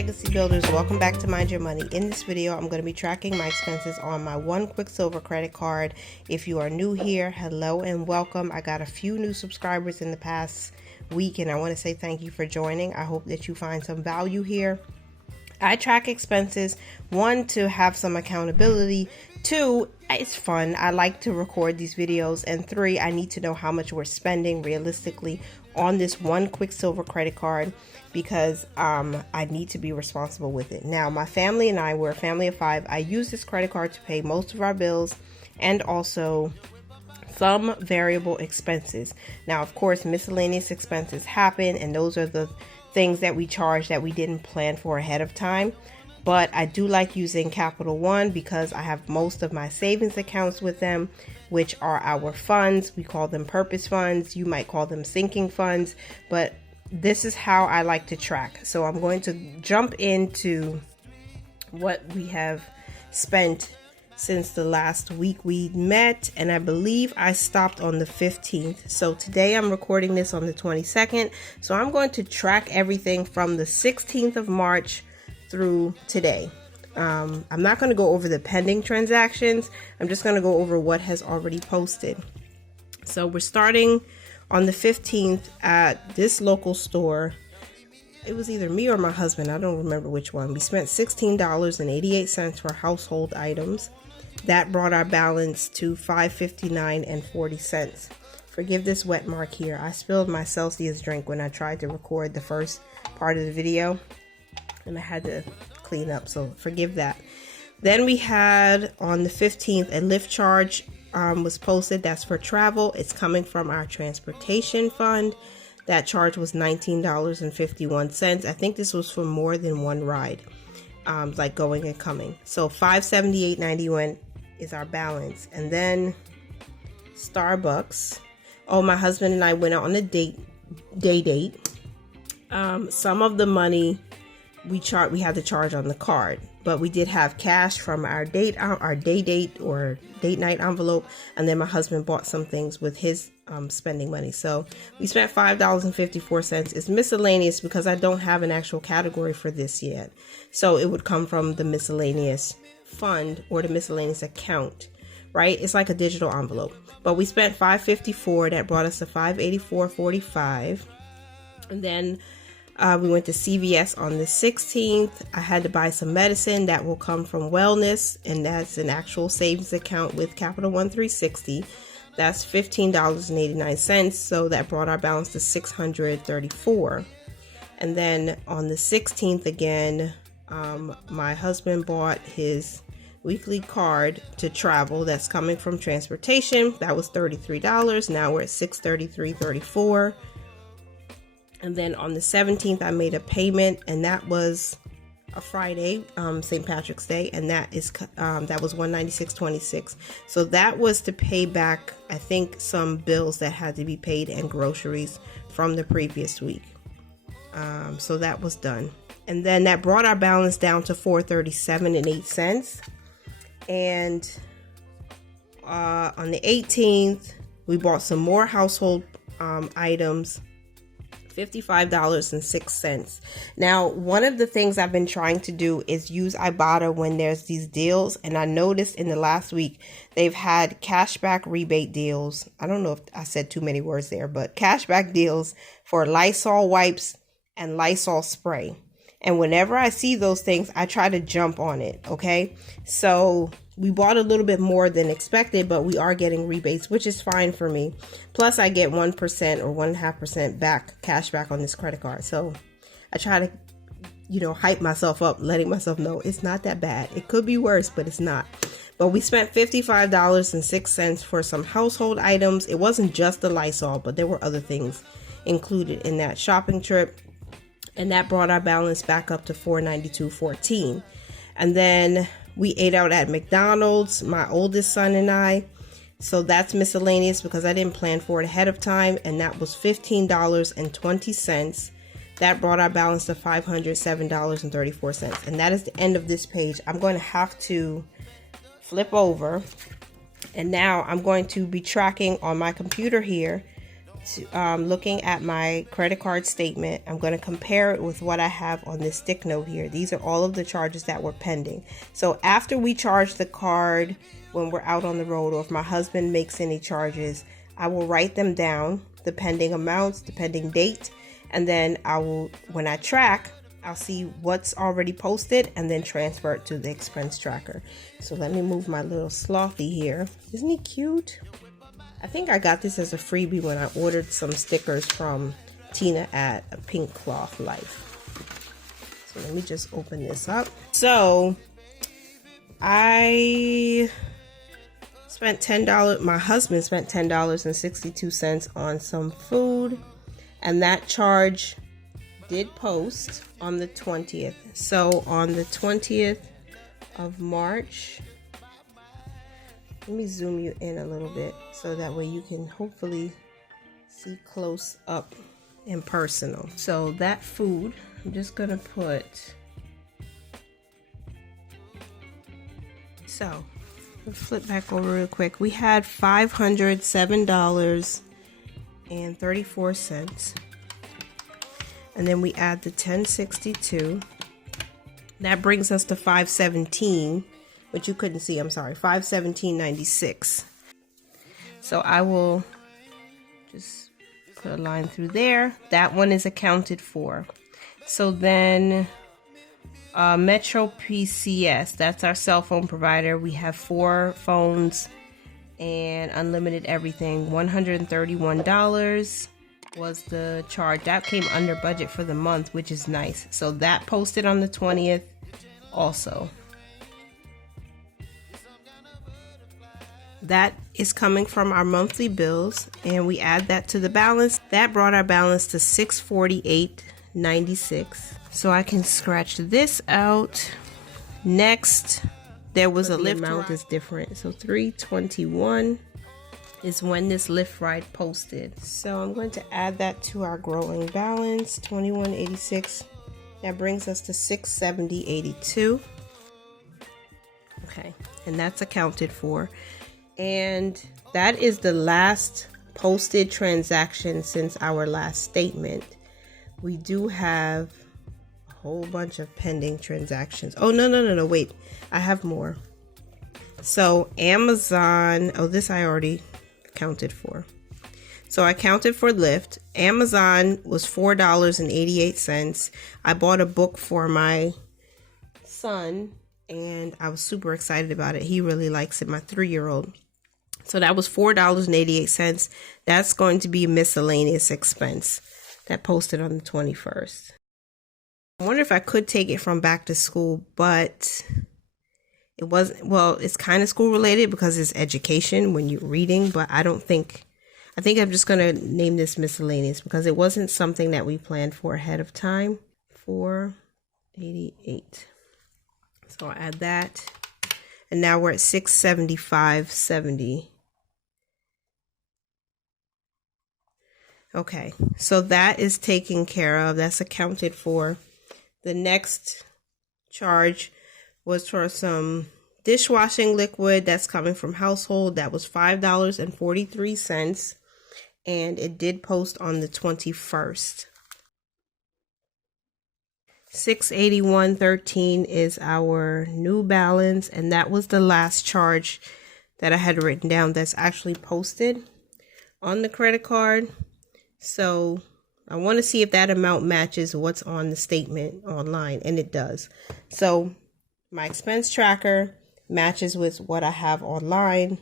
legacy builders, welcome back to Mind Your Money. In this video I'm going to be tracking my expenses on my one Quicksilver credit card. If you are new here, hello and welcome. I got a few new subscribers in the past week and I want to say thank you for joining. I hope that you find some value here. I track expenses, one, to have some accountability, two, it's fun. I like to record these videos, and three, I need to know how much we're spending realistically on this one Quicksilver credit card because I need to be responsible with it. Now, my family and I, we're a family of 5. I use this credit card to pay most of our bills and also some variable expenses. Now, of course, miscellaneous expenses happen, and those are the things that we charge that we didn't plan for ahead of time. But I do like using Capital One because I have most of my savings accounts with them, which are our funds. We call them purpose funds. You might call them sinking funds, but this is how I like to track. So I'm going to jump into what we have spent since the last week we met, and I believe I stopped on the 15th. So today I'm recording this on the 22nd. So I'm going to track everything from the 16th of March through today. I'm not going to go over the pending transactions. I'm just going to go over what has already posted. So we're starting on the 15th at this local store. It was either me or my husband. I don't remember which one. We spent $16.88 for household items. That brought our balance to $5.59.40. Forgive this wet mark here. I spilled my Celsius drink when I tried to record the first part of the video, and I had to clean up, so forgive that. Then we had on the 15th a Lyft charge was posted. That's for travel. It's coming from our transportation fund. That charge was $19.51. I think this was for more than one ride, like going and coming. So $578.91 is our balance. And then Starbucks. Oh, my husband and I went out on a day date. Some of the money we had to charge on the card, but we did have cash from our day date or date night envelope, and then my husband bought some things with his spending money. So we spent $5.54. It's miscellaneous because I don't have an actual category for this yet, so it would come from the miscellaneous fund or the miscellaneous account, right? It's like a digital envelope. But we spent $5.54. That brought us to $584.45. And then we went to CVS on the 16th. I had to buy some medicine that will come from Wellness, and that's an actual savings account with Capital One 360. That's $15.89. So that brought our balance to $634. And then on the 16th again, my husband bought his weekly card to travel. That's coming from transportation. That was $33. Now we're at $633.34. And then on the 17th, I made a payment, and that was a Friday, St. Patrick's Day, and that was $196.26. So that was to pay back, I think, some bills that had to be paid and groceries from the previous week. So that was done. And then that brought our balance down to $437.08. And on the 18th, we bought some more household items. $55.06. Now, one of the things I've been trying to do is use Ibotta when there's these deals, and I noticed in the last week they've had cashback rebate deals. I don't know if I said too many words there, but cashback deals for Lysol wipes and Lysol spray. And whenever I see those things, I try to jump on it, okay? So we bought a little bit more than expected, but we are getting rebates, which is fine for me. Plus, I get 1% or 1.5% back, cash back on this credit card. So I try to, hype myself up, letting myself know it's not that bad. It could be worse, but it's not. But we spent $55.06 for some household items. It wasn't just the Lysol, but there were other things included in that shopping trip. And that brought our balance back up to $492.14. And then we ate out at McDonald's, my oldest son and I. So that's miscellaneous because I didn't plan for it ahead of time. And that was $15.20. That brought our balance to $507.34. And that is the end of this page. I'm going to have to flip over. And now I'm going to be tracking on my computer here looking at my credit card statement, I'm going to compare it with what I have on this stick note here. These are all of the charges that were pending. So after we charge the card when we're out on the road, or if my husband makes any charges, I will write them down, the pending amounts, the pending date, and then I will, when I track, I'll see what's already posted and then transfer it to the expense tracker. So let me move my little slothy here. Isn't he cute? I think I got this as a freebie when I ordered some stickers from Tina at A Pink Cloth Life. So let me just open this up. So I spent $10. My husband spent $10.62 on some food, and that charge did post on the 20th. So on the 20th of March, let me zoom you in a little bit so that way you can hopefully see close up and personal. So that food, I'm just gonna put, so let's flip back over real quick. We had $507.34, and then we add the 1062. That brings us to 517, which you couldn't see, I'm sorry, 517.96. So I will just put a line through there. That one is accounted for. So then Metro PCS, that's our cell phone provider. We have 4 phones and unlimited everything. $131 was the charge. That came under budget for the month, which is nice. So that posted on the 20th also. That is coming from our monthly bills, and we add that to the balance. That brought our balance to $648.96. So I can scratch this out. Next, there was a lift amount is different. So $321 is when this lift ride posted. So I'm going to add that to our growing balance, $21.86. That brings us to $670.82. Okay, and that's accounted for. And that is the last posted transaction since our last statement. We do have a whole bunch of pending transactions. Oh, no, wait. I have more. So Amazon, oh, this I already accounted for. So I counted for Lyft. Amazon was $4.88. I bought a book for my son, and I was super excited about it. He really likes it, my 3-year-old. So that was $4.88. That's going to be a miscellaneous expense that posted on the 21st. I wonder if I could take it from back to school, but it wasn't. Well, it's kind of school related because it's education when you're reading, but I think I'm just going to name this miscellaneous because it wasn't something that we planned for ahead of time. $4.88. So I'll add that. And now we're at $675.70. Okay, so that is taken care of. That's accounted for. The next charge was for some dishwashing liquid that's coming from household. That was $5.43. And it did post on the 21st. $681.13 is our new balance, and that was the last charge that I had written down that's actually posted on the credit card. So I want to see if that amount matches what's on the statement online, and it does. So my expense tracker matches with what I have online.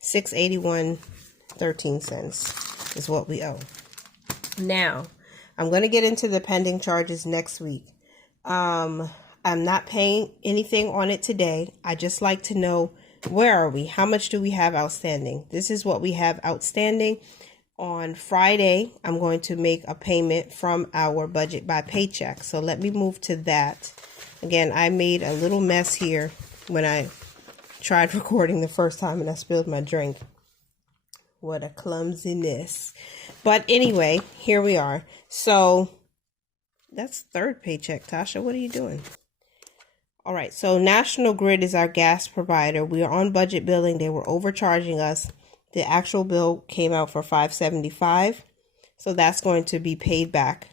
$681.13 is what we owe. Now I'm going to get into the pending charges next week. I'm not paying anything on it today. I just like to know, where are we? How much do we have outstanding? This is what we have outstanding. On Friday, I'm going to make a payment from our budget by paycheck. So let me move to that. Again, I made a little mess here when I tried recording the first time and I spilled my drink. What a clumsiness. But anyway, here we are. So that's third paycheck, Tasha. What are you doing? All right. So National Grid is our gas provider. We are on budget billing. They were overcharging us. The actual bill came out for $575. So that's going to be paid back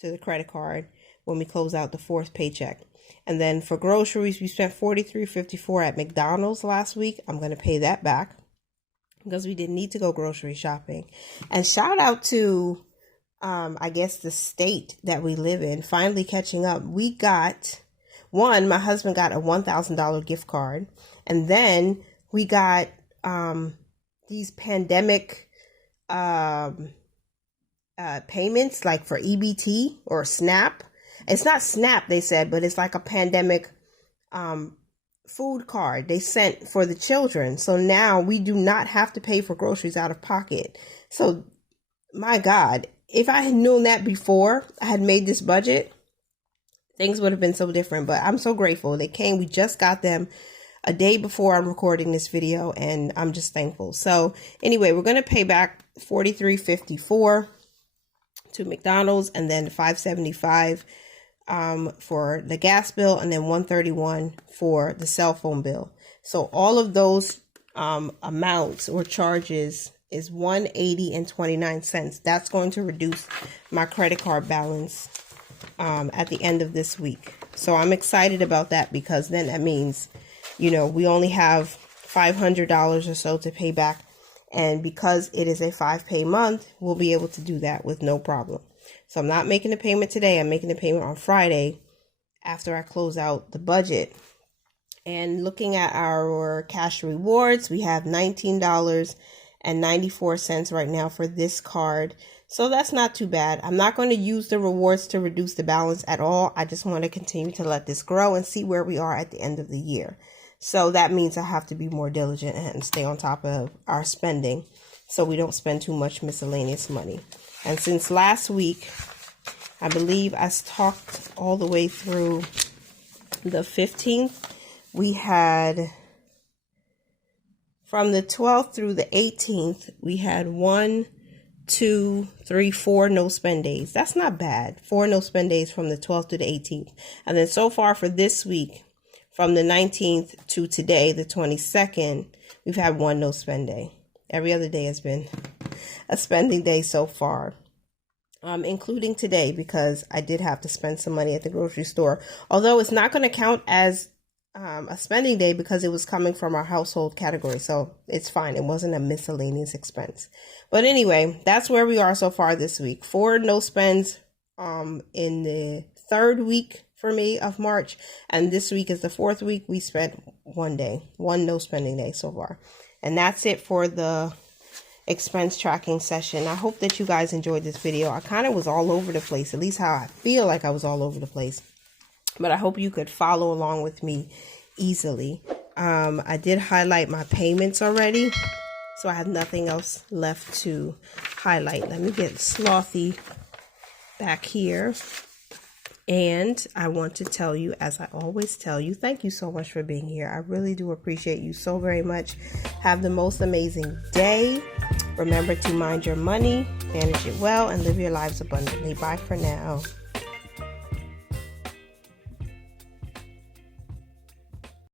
to the credit card when we close out the fourth paycheck. And then for groceries, we spent $43.54 at McDonald's last week. I'm going to pay that back because we didn't need to go grocery shopping. And shout out to, I guess, the state that we live in, finally catching up. We got, my husband got a $1,000 gift card. And then we got these pandemic payments, like for EBT or SNAP. It's not SNAP, they said, but it's like a pandemic food card they sent for the children. So now we do not have to pay for groceries out of pocket. So my God, if I had known that before I had made this budget, things would have been so different. But I'm so grateful they came. We just got them a day before I'm recording this video, and I'm just thankful. So anyway, we're going to pay back $43.54 to McDonald's, and then $5.75 for the gas bill, and then $131 for the cell phone bill. So all of those amounts or charges is $180.29. That's going to reduce my credit card balance at the end of this week. So I'm excited about that, because then that means, you know, we only have $500 or so to pay back. And because it is a 5-pay month, we'll be able to do that with no problem. So I'm not making a payment today. I'm making a payment on Friday after I close out the budget. And looking at our cash rewards, we have $19.94 right now for this card. So that's not too bad. I'm not going to use the rewards to reduce the balance at all. I just want to continue to let this grow and see where we are at the end of the year. So that means I have to be more diligent and stay on top of our spending so we don't spend too much miscellaneous money. And since last week, I believe I talked all the way through the 15th, we had, from the 12th through the 18th, we had 4 no spend days. That's not bad. 4 no spend days from the 12th to the 18th. And then so far for this week, from the 19th to today, the 22nd, we've had 1 no spend day. Every other day has been a spending day so far, including today, because I did have to spend some money at the grocery store. Although it's not going to count as a spending day because it was coming from our household category. So it's fine. It wasn't a miscellaneous expense. But anyway, that's where we are so far this week. 4 no spends in the 3rd week for me of March, and this week is the 4th week. We spent 1 day, 1 no spending day so far. And that's it for the expense tracking session. I hope that you guys enjoyed this video. I kind of was all over the place, at least how I feel like I was all over the place. But I hope you could follow along with me easily. I did highlight my payments already, so I have nothing else left to highlight. Let me get Slothy back here. And I want to tell you, as I always tell you, thank you so much for being here. I really do appreciate you so very much. Have the most amazing day. Remember to mind your money, manage it well, and live your lives abundantly. Bye for now.